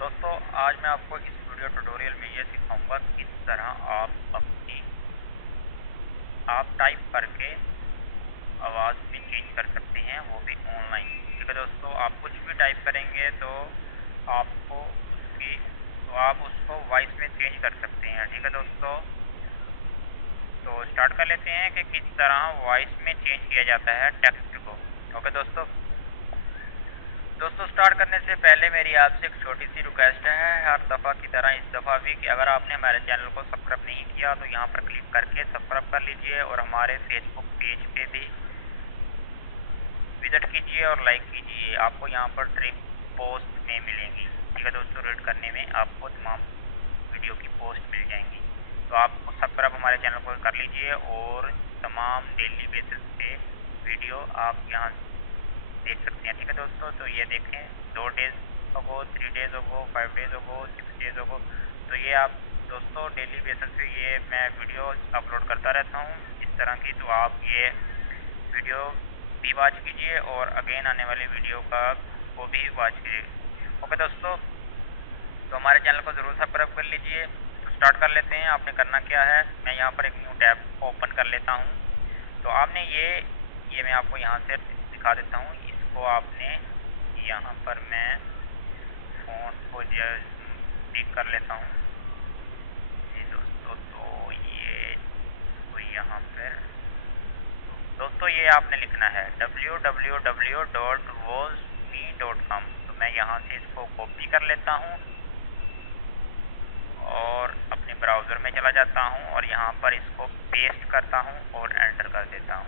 दोस्तों आज मैं आपको इस वीडियो ट्यूटोरियल में ये सिखाऊंगा किस तरह आप टाइप करके आवाज़ में चेंज कर सकते हैं, वो भी ऑनलाइन। ठीक है दोस्तों, आप कुछ भी टाइप करेंगे तो आपको आप उसको वॉइस में चेंज कर सकते हैं। ठीक है दोस्तों, तो स्टार्ट कर लेते हैं कि किस तरह वॉइस में चेंज किया जाता है टेक्स्ट को। ओके दोस्तों, स्टार्ट करने से पहले मेरी आपसे एक छोटी सी रिक्वेस्ट है, हर दफ़ा की तरह इस दफ़ा भी, कि अगर आपने हमारे चैनल को सब्सक्राइब नहीं किया तो यहाँ पर क्लिक करके सब्सक्राइब कर लीजिए और हमारे फेसबुक पेज पे भी विजिट कीजिए और लाइक कीजिए। आपको यहाँ पर ट्रिप पोस्ट में मिलेंगी। ठीक है दोस्तों, रीड करने में आपको तमाम वीडियो की पोस्ट मिल जाएंगी। तो आपको सब्सक्राइब हमारे चैनल को कर लीजिए और तमाम डेली बेसिस पे वीडियो आप यहाँ देख सकते हैं। ठीक है दोस्तों, तो ये देखें 2 डेज़ अगो, 3 डेज़ अगो, 5 डेज़ अगो, 6 डेज़ अगो। तो ये आप दोस्तों डेली बेसिस पे ये मैं वीडियो अपलोड करता रहता हूँ इस तरह की। तो आप ये वीडियो भी वॉच कीजिए और अगेन आने वाली वीडियो को भी वॉच कीजिए। ओके दोस्तों, तो हमारे चैनल को ज़रूर सब्सक्राइब कर लीजिए। तो स्टार्ट कर लेते हैं। आपने करना क्या है, मैं यहाँ पर एक न्यू टैब ओपन कर लेता हूँ। तो आपने ये मैं आपको यहाँ से दिखा देता हूँ। इसको आपने यहाँ पर मैं फ़ोन को जो टिक कर लेता हूँ जी दोस्तों। तो यहाँ पर दोस्तों ये आपने लिखना है www.wozme.com। तो मैं यहाँ से इसको कॉपी कर लेता हूँ और अपने ब्राउज़र में चला जाता हूँ और यहाँ पर इसको पेस्ट करता हूँ और एंटर कर देता हूँ।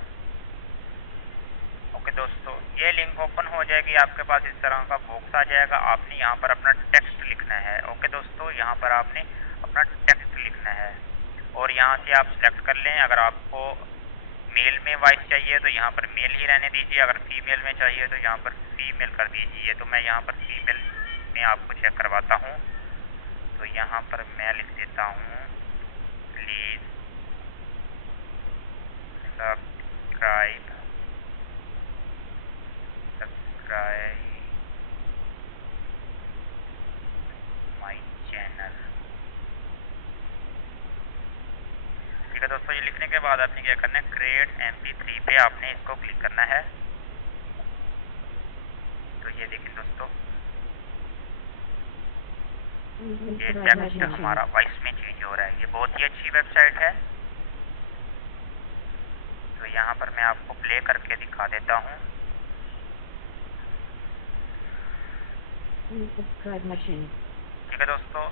ओके दोस्तों, ये लिंक ओपन हो जाएगी, आपके पास इस तरह का बॉक्स आ जाएगा। आपने यहाँ पर अपना टेक्स्ट लिखना है। ओके दोस्तों, यहाँ पर आपने अपना टेक्स्ट लिखना है और यहाँ से आप सेलेक्ट कर लें। अगर आपको मेल में वॉइस चाहिए तो यहाँ पर मेल ही रहने दीजिए, अगर फीमेल में चाहिए तो यहाँ पर फीमेल कर दीजिए। तो मैं यहाँ पर फीमेल में आपको चेक करवाता हूँ। तो यहाँ पर मैं लिख देता हूँ, प्लीज़ सब्सक्राइब माई चैनल। ठीक है दोस्तों, ये लिखने के बाद आपने क्या करना है, क्रिएट MP3 पे आपने इसको क्लिक करना है। तो ये देखिए दोस्तों, ये टेक्स्ट हमारा वॉइस में चेंज हो रहा है। ये बहुत ही अच्छी वेबसाइट है। तो यहाँ पर मैं आपको प्ले करके दिखा देता हूँ। ठीक है दोस्तों,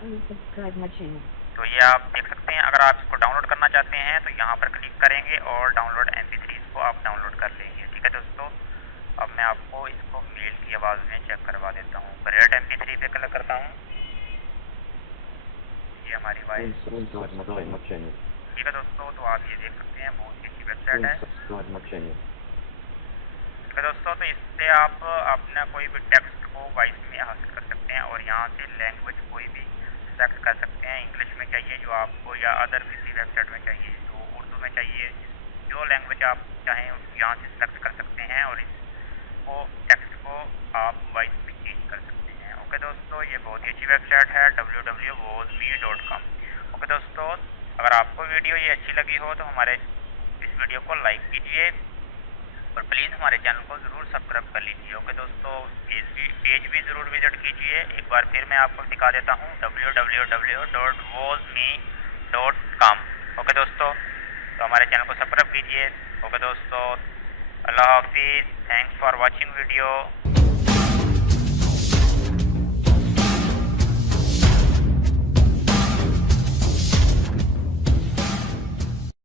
तो ये आप देख सकते हैं। अगर आप इसको डाउनलोड करना चाहते हैं तो यहाँ पर क्लिक करेंगे और डाउनलोड MP3 को आप डाउनलोड कर लेंगे। ठीक है दोस्तों, अब मैं आपको इसको मेल की आवाज़ में चेक करवा देता हूँ। क्रिएट MP3 पे क्लिक करता हूँ। ये हमारी वॉइस। ठीक है दोस्तों, तो आप ये देख सकते हैं, बहुत ही अच्छी वेबसाइट है। ठीक है दोस्तों, तो इससे आप अपना कोई भी टेक्स्ट को वॉइस में हासिल कर सकते हैं और यहाँ से लैंग्वेज कोई भी सेलेक्ट कर सकते हैं। इंग्लिश में चाहिए जो आपको, या अदर किसी वेबसाइट में चाहिए, तो उर्दू में चाहिए, जो लैंग्वेज आप चाहें यहाँ से सेलेक्ट कर सकते हैं और इसको टेक्स्ट को आप वॉइस में चेंज कर सकते हैं। ओके दोस्तों, ये बहुत ही अच्छी वेबसाइट है www.wozme.com। ओके दोस्तों, अगर आपको वीडियो ये अच्छी लगी हो तो हमारे इस वीडियो को लाइक कीजिए और प्लीज़ हमारे चैनल को ज़रूर सब्सक्राइब कर लीजिए। ओके दोस्तों, पेज भी ज़रूर विजिट कीजिए। एक बार फिर मैं आपको दिखा देता हूँ www.wozme.com। ओके दोस्तों, तो हमारे चैनल को सब्सक्राइब कीजिए। ओके दोस्तों, अल्लाह हाफिज़, थैंक्स फॉर वॉचिंग वीडियो।